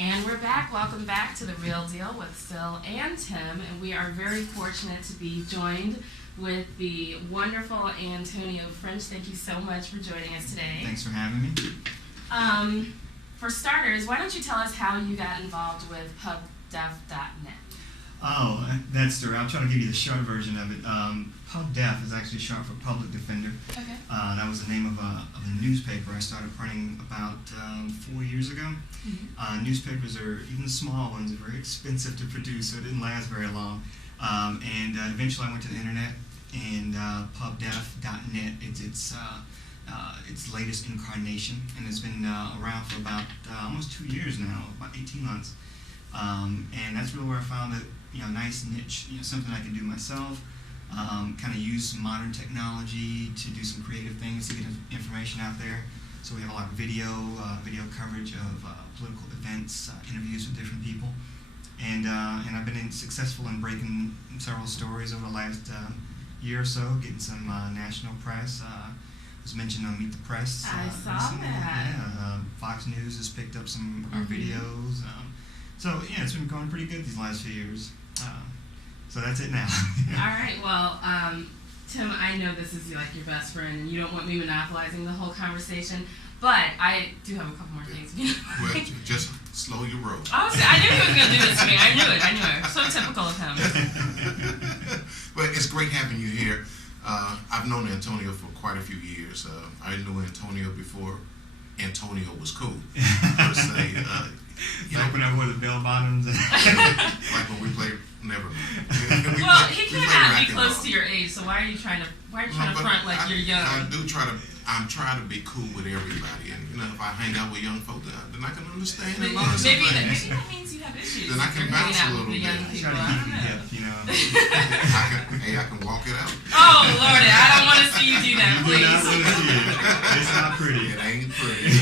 And we're back. Welcome back to The Real Deal with Phil and Tim. And we are very fortunate to be joined with the wonderful Antonio French. Thank you so much for joining us today. Thanks for having me. For starters, why don't you tell us how you got involved with pubdef.net? Oh, that's true. I'll try to give you the short version of it. PubDef is actually short for Public Defender. Okay. That was the name of a newspaper I started printing about 4 years ago. Mm-hmm. Newspapers are, even the small ones, are very expensive to produce, so it didn't last very long. And eventually I went to the internet, and pubdef.net, it's its latest incarnation, and it's been around for about almost 2 years now, about 18 months. And that's really where I found that, nice niche, something I could do myself, kind of use some modern technology to do some creative things to get information out there. So we have a lot of video coverage of political events, interviews with different people, and I've been successful in breaking several stories over the last year or so, getting some national press. Was mentioned on Meet the Press. I saw recently. that. Yeah, Fox News has picked up some of our videos. So yeah, it's been going pretty good these last few years. So that's it now. All right. Well, Tim, I know this is like your best friend, and you don't want me monopolizing the whole conversation, but I do have a couple more things. Well, just slow your roll. Oh, I knew he was going to do this to me. I knew it. So typical of him. Well, it's great having you here. I've known Antonio for quite a few years. I knew Antonio before Antonio was cool, per se. Open up with the bell bottoms. Like when we played, never mind. Well, he cannot be close to your age, so why are you trying to front like you're young? I'm trying to be cool with everybody, and if I hang out with young folk, then I can understand and learn some Maybe things. that means you have issues. Then I can bounce a little bit. Young people. Try to keep it hip, I can walk it out. Oh Lordy, I don't want to see you do that, Do not please. let it do. It's not pretty. It ain't pretty.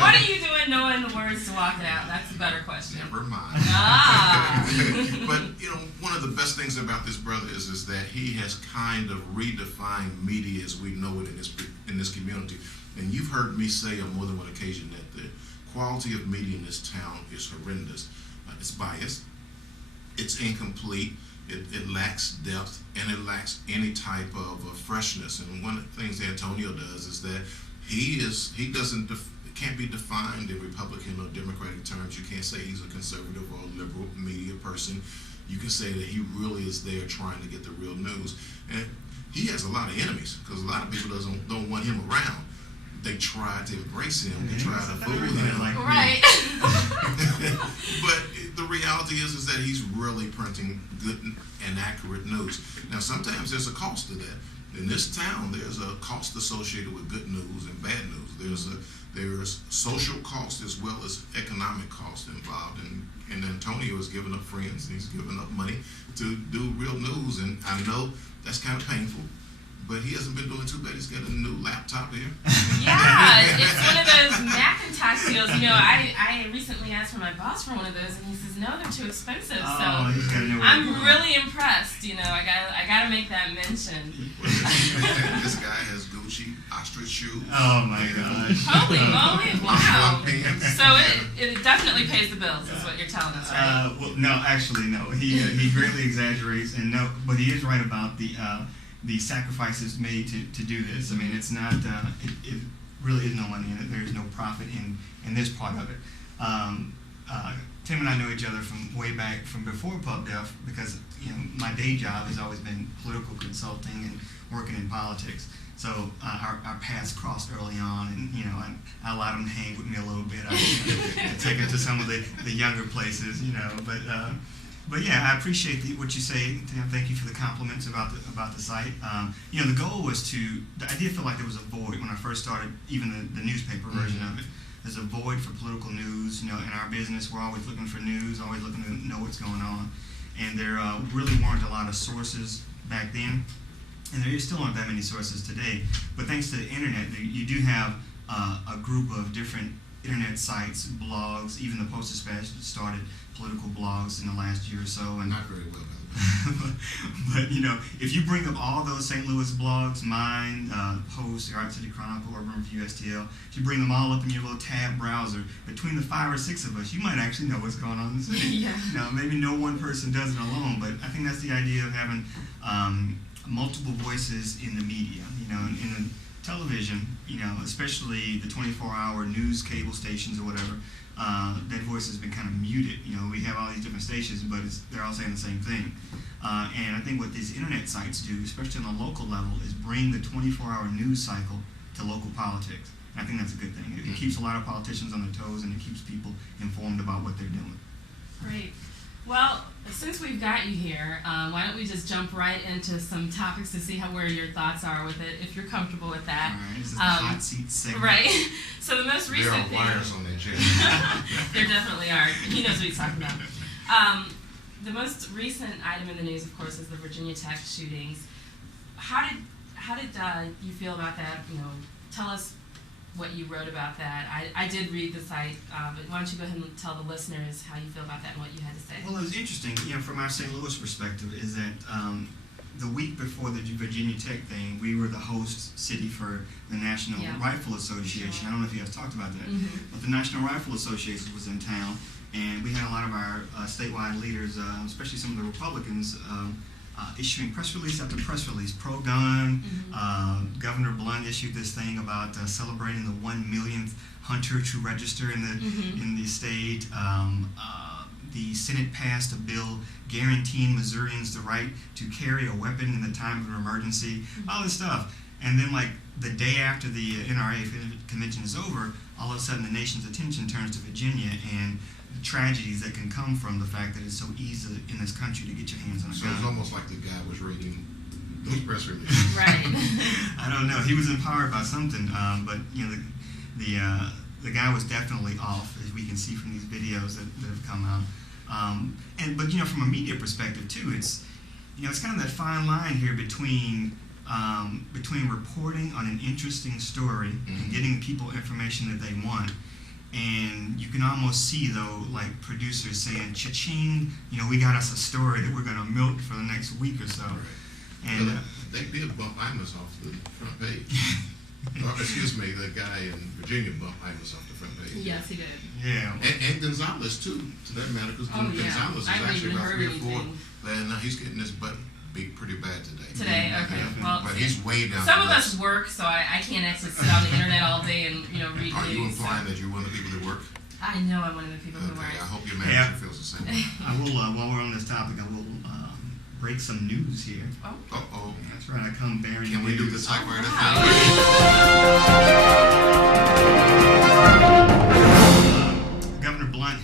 What are you doing knowing the words to walk it out? That's a better question. Never mind. But one of the best things about this brother is that he has kind of redefined media as we know it in this community. And you've heard me say on more than one occasion that the quality of media in this town is horrendous. It's biased. It's incomplete. It lacks depth, and it lacks any type of freshness. And one of the things that Antonio does is that he can't be defined in Republican or Democratic terms. You can't say he's a conservative or a liberal media person. You can say that he really is there trying to get the real news. And he has a lot of enemies because a lot of people don't want him around. They try to embrace him. They try to fool him. Right. But the reality is that he's really printing good and accurate news. Now, sometimes there's a cost to that. In this town, there's a cost associated with good news and bad news. There's social cost as well as economic cost involved. And Antonio has given up friends, and he's given up money to do real news. And I know that's kind of painful, but he hasn't been doing too bad. He's got a new laptop here. Yeah, it's one of those Macintosh deals. I recently asked for my boss for one of those, and he says, no, they're too expensive. Oh, so he's gotta know where I'm to go. really impressed. I gotta make that mention. This guy has Gucci ostrich shoes. Oh my gosh. Holy moly! Wow. Pants. So it definitely pays the bills, is what you're telling us, right? Well, no, actually, no. He greatly exaggerates, and no, but he is right about the sacrifices made to do this. I mean, it's not. It really is no money in it. There is no profit in this part of it. Tim and I know each other from way back, from before PubDef, because my day job has always been political consulting and working in politics. So our paths crossed early on, and I allowed him to hang with me a little bit. I take him to some of the younger places, But yeah, I appreciate what you say, Tim. Thank you for the compliments about the site. The goal was I did feel like there was a void when I first started, even the newspaper version of it. There's a void for political news. In our business, we're always looking for news, always looking to know what's going on. And there really weren't a lot of sources back then, and there still aren't that many sources today. But thanks to the internet, you do have a group of different internet sites, blogs, even the Post-Dispatch started political blogs in the last year or so. And Not very well, by the way. but if you bring up all those St. Louis blogs, mine, Post, the Art City Chronicle, Urban Review, STL, if you bring them all up in your little tab browser, between the 5 or 6 of us, you might actually know what's going on in the city. Yeah. Maybe no one person does it alone, but I think that's the idea of having multiple voices in the media. In television, especially the 24-hour news cable stations or whatever, that voice has been kind of muted. We have all these different stations, but they're all saying the same thing. And I think what these internet sites do, especially on the local level, is bring the 24-hour news cycle to local politics. And I think that's a good thing. It keeps a lot of politicians on their toes, and it keeps people informed about what they're doing. Great. Well, since we've got you here, why don't we just jump right into some topics to see where your thoughts are with it, if you're comfortable with that. All right, this is the hot seat segment. Right. So the most There recent are thing. wires on that chair. There definitely are. He knows what he's talking about. The most recent item in the news, of course, is the Virginia Tech shootings. How did you feel about that? Tell us what you wrote about that. I did read the site, but why don't you go ahead and tell the listeners how you feel about that and what you had to say. Well, it was interesting, from our St. Louis perspective, is that the week before the Virginia Tech thing, we were the host city for the National Rifle Association. I don't know if you guys talked about that, but the National Rifle Association was in town, and we had a lot of our statewide leaders, especially some of the Republicans, issuing press release after press release, pro-gun. Governor Blunt issued this thing about celebrating the 1 millionth hunter to register in the state. The Senate passed a bill guaranteeing Missourians the right to carry a weapon in the time of an emergency, all this stuff. And then, the day after the NRA convention is over, all of a sudden the nation's attention turns to Virginia and the tragedies that can come from the fact that it's so easy in this country to get your hands on a So gun. it's almost like the guy was reading those press releases. Right. I don't know. He was empowered by something, but the guy was definitely off, as we can see from these videos that have come out. But from a media perspective too, it's kind of that fine line here between reporting on an interesting story and getting people information that they want. And you can almost see, though, producers saying, cha-ching, we got us a story that we're going to milk for the next week or so. Right. And they did bump Imus off the front page. Excuse me, the guy in Virginia bumped Imus off the front page. Yes, he did. yeah, And Gonzalez, too, to that matter, because Gonzalez is I haven't actually even about heard 3 or 4. anything. And he's getting his butt beat pretty bad today. Today, okay. Well, But he's way down. some of the us work, so I can't actually sit on the internet all day and read Are you news. implying that you're one of the people that work? I know I'm one of the people who Okay, I works. hope your manager feels the same way. I will, while we're on this topic, I will break some news here. Uh-oh. That's right, I come bearing Can we do news. the typewriter Wow. thing? Governor Blunt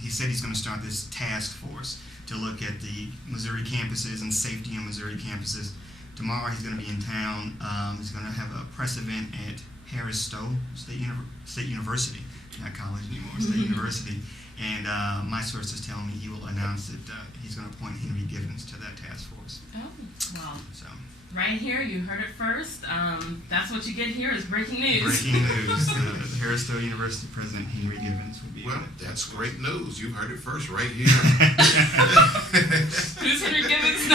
he said he's going to start this task force to look at the Missouri campuses and safety on Missouri campuses. Tomorrow he's going to be in town. He's going to have a press event at Harris Stowe State University, not college anymore, State University. And my sources tell me he will announce that he's going to appoint Henry Givens to that task force. Oh, well, So right here, you heard it first. That's what you get here is breaking news. breaking news: the Harris Stowe University president Henry Givens will be. Well, that's great news. You heard it first right here. Who's Henry Gibbons?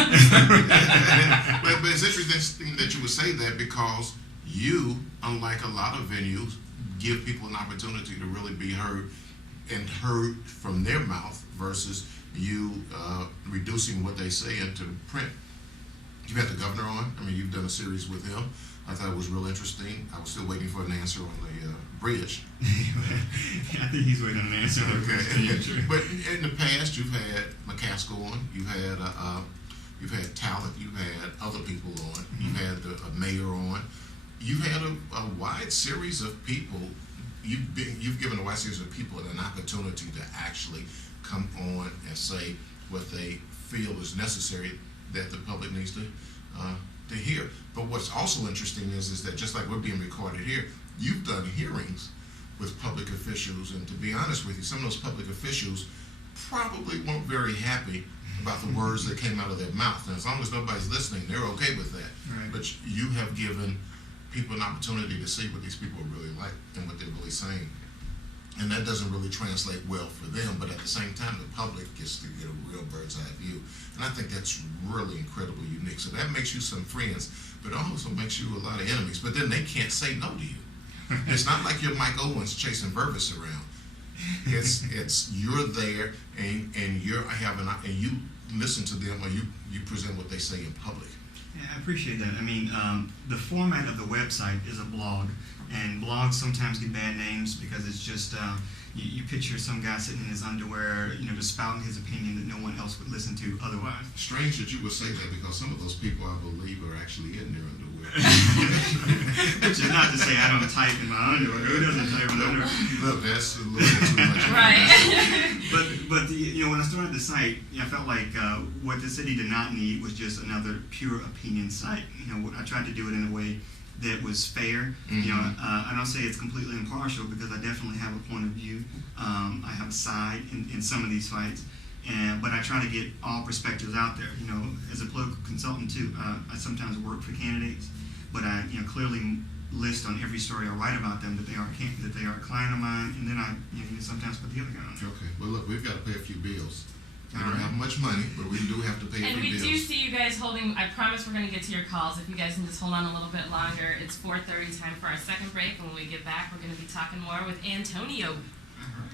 But it's interesting that you would say that because you, unlike a lot of venues, give people an opportunity to really be heard and heard from their mouth versus you reducing what they say into print. You had the governor on. I mean, you've done a series with him. I thought it was real interesting. I was still waiting for an answer on the bridge. I think he's waiting on an answer. Okay. But in the past, you've had McCaskill on. You've had Talent. You've had other people on. You've had a mayor on. You've had a wide series of people. You've given a wide series of people an opportunity to actually come on and say what they feel is necessary that the public needs to hear. But what's also interesting is that just like we're being recorded here, you've done hearings with public officials, and to be honest with you, some of those public officials probably weren't very happy about the words that came out of their mouth. And as long as nobody's listening, they're okay with that. Right. But you have given people an opportunity to see what these people are really like and what they're really saying. And that doesn't really translate well for them, but at the same time, the public gets to get a real bird's eye view. And I think that's really incredibly unique. So that makes you some friends, but also makes you a lot of enemies. But then they can't say no to you. It's not like you're Mike Owens chasing Vervis around. It's you're there and you're having and you listen to them or you present what they say in public. Yeah, I appreciate that. I mean, the format of the website is a blog, and blogs sometimes get bad names because it's just you picture some guy sitting in his underwear, just spouting his opinion that no one else would listen to otherwise. Strange that you would say that because some of those people, I believe, are actually in their underwear. Which is not to say I don't type in my underwear. Who doesn't type in underwear? Look, that's a little bit too much. Right. But when I started the site, I felt like what the city did not need was just another pure opinion site. I tried to do it in a way that was fair. Mm-hmm. I don't say it's completely impartial because I definitely have a point of view. I have a side in some of these fights, but I try to get all perspectives out there. As a political consultant too, I sometimes work for candidates, but I clearly list on every story I write about them that they are a client of mine, and then I sometimes put the other guy on there. Okay. Well, look, we've got to pay a few bills. We don't have much money, but we do have to pay a And few we bills. do see you guys holding, I promise we're going to get to your calls. If you guys can just hold on a little bit longer. It's 4:30 time for our second break. And when we get back, we're going to be talking more with Antonio. All right.